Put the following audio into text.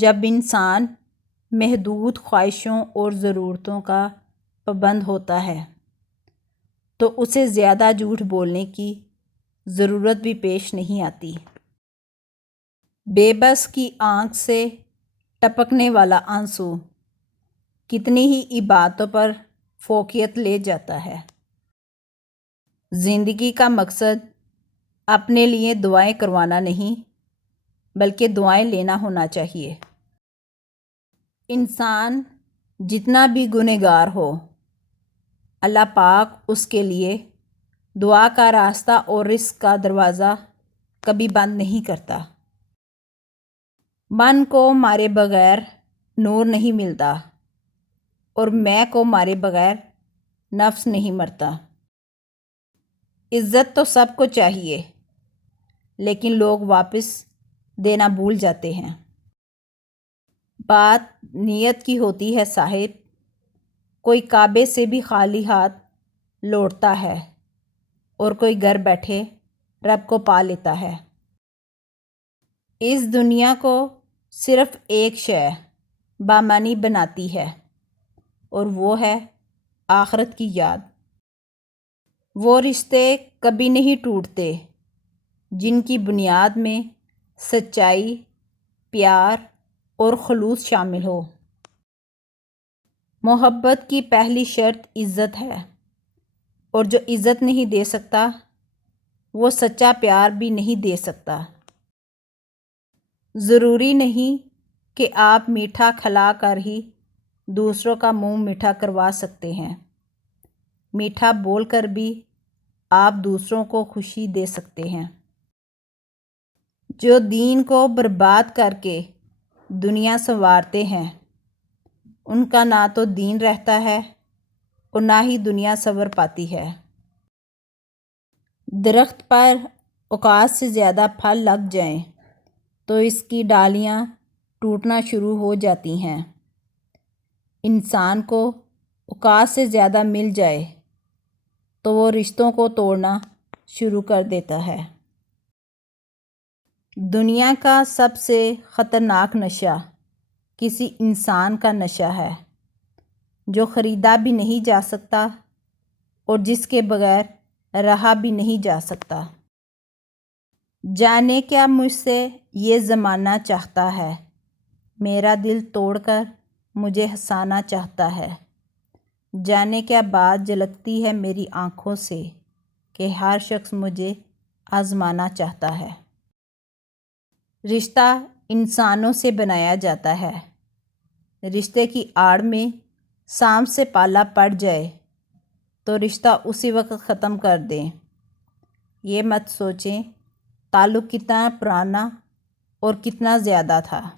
جب انسان محدود خواہشوں اور ضرورتوں کا پابند ہوتا ہے تو اسے زیادہ جھوٹ بولنے کی ضرورت بھی پیش نہیں آتی۔ بے بس کی آنکھ سے ٹپکنے والا آنسو کتنی ہی عبادتوں پر فوقیت لے جاتا ہے۔ زندگی کا مقصد اپنے لیے دعائیں کروانا نہیں بلکہ دعائیں لینا ہونا چاہیے۔ انسان جتنا بھی گنہگار ہو، اللہ پاک اس کے لیے دعا کا راستہ اور رزق کا دروازہ کبھی بند نہیں کرتا۔ من کو مارے بغیر نور نہیں ملتا اور میں کو مارے بغیر نفس نہیں مرتا۔ عزت تو سب کو چاہیے لیکن لوگ واپس دینا بھول جاتے ہیں۔ بات نیت کی ہوتی ہے صاحب، کوئی کعبے سے بھی خالی ہاتھ لوٹتا ہے اور کوئی گھر بیٹھے رب کو پا لیتا ہے۔ اس دنیا کو صرف ایک شے بامعنی بناتی ہے اور وہ ہے آخرت کی یاد۔ وہ رشتے کبھی نہیں ٹوٹتے جن کی بنیاد میں سچائی، پیار اور خلوص شامل ہو۔ محبت کی پہلی شرط عزت ہے اور جو عزت نہیں دے سکتا وہ سچا پیار بھی نہیں دے سکتا۔ ضروری نہیں کہ آپ میٹھا کھلا کر ہی دوسروں کا منہ میٹھا کروا سکتے ہیں، میٹھا بول کر بھی آپ دوسروں کو خوشی دے سکتے ہیں۔ جو دین کو برباد کر کے دنیا سنوارتے ہیں ان کا نہ تو دین رہتا ہے اور نہ ہی دنیا سنور پاتی ہے۔ درخت پر اوقات سے زیادہ پھل لگ جائیں تو اس کی ڈالیاں ٹوٹنا شروع ہو جاتی ہیں۔ انسان کو اوقات سے زیادہ مل جائے تو وہ رشتوں کو توڑنا شروع کر دیتا ہے۔ دنیا کا سب سے خطرناک نشہ کسی انسان کا نشہ ہے جو خریدا بھی نہیں جا سکتا اور جس کے بغیر رہا بھی نہیں جا سکتا۔ جانے کیا مجھ سے یہ زمانہ چاہتا ہے، میرا دل توڑ کر مجھے ہنسانا چاہتا ہے۔ جانے کیا بات جھلکتی ہے میری آنکھوں سے کہ ہر شخص مجھے آزمانا چاہتا ہے۔ رشتہ انسانوں سے بنایا جاتا ہے، رشتے کی آڑ میں سانپ سے پالا پڑ جائے تو رشتہ اسی وقت ختم کر دیں۔ یہ مت سوچیں تعلق کتنا پرانا اور کتنا زیادہ تھا۔